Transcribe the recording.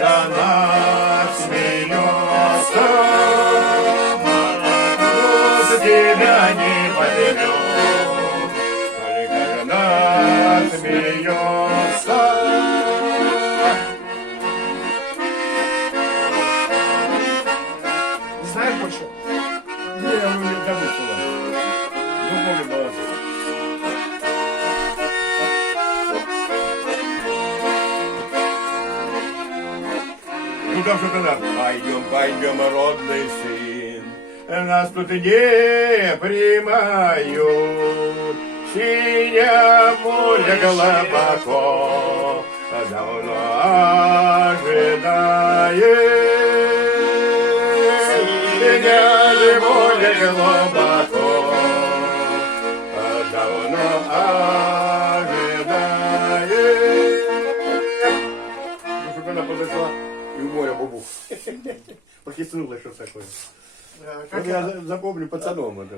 Она смеется, тебя не подведет, только она смеется. Знаешь больше? Не, я не забыл сюда. Ну, помню, молодец. Ну там что-то надо. Пойдем, пойдем, родный сын, нас тут не примают. Синее море глубоко, давно ожидает. Синее море глубоко, давно ожидает. Ну, чтобы она подошла и в море бубух. Похиснула, что такое. Как Я запомню пацаном это.